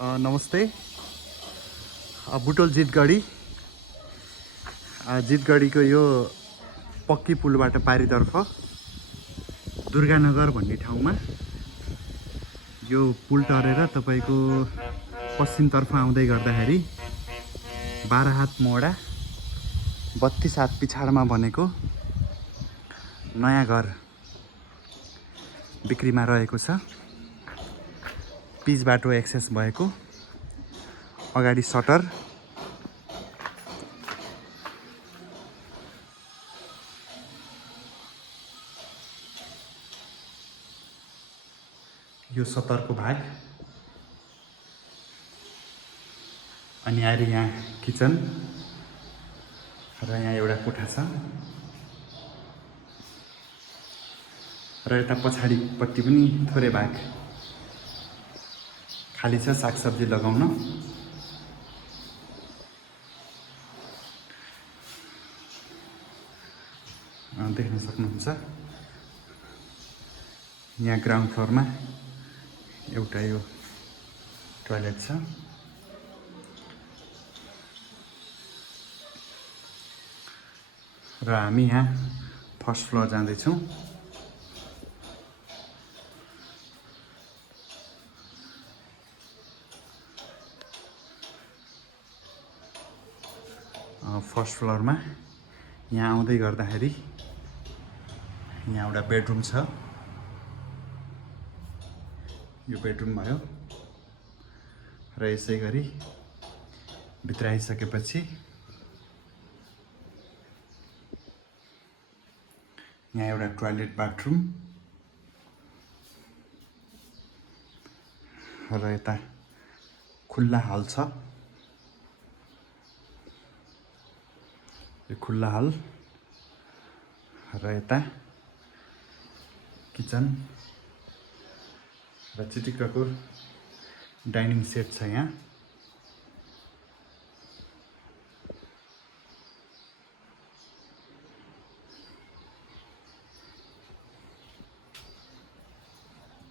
नमस्ते। बुटोल जितगढी जितगढीको यो पक्की पुलबाट पारितर्फ दुर्गानगर भन्ने ठाउँमा यो पुल टरेर तपाईको पश्चिमतर्फ आउँदै गर्दाखेरि 12 हात मोडा 32 हात पिछाडमा बनेको नयाँ घर बिक्रीमा रहेको छ। पिच बाटो एक्सेस भएको, अगाडि सटर, यो सतरको भाग, अनि आएर यहाँ किचन र यहाँ एउटा कोठा छ र यता पछाडिपट्टि पनि थोरै भाग खाली छ सागसब्जी लगाउन। देख्न सक्नुहुन्छ यहाँ ग्राउन्ड फ्लोरमा एउटा यो टोयलेट छ र हामी यहाँ फर्स्ट फ्लोर जाँदैछौँ। फर्स्ट फ्लोरमा यहाँ आउँदै गर्दाखेरि यहाँ एउटा बेडरुम छ। यो बेडरुम भयो र यसै गरी भित्र आइसकेपछि यहाँ एउटा टोयलेट बाथरुम र यता खुल्ला हल छ। यो खुल्ला हल र यता किचन र चिटिक्कको डाइनिङ सेट छ यहाँ।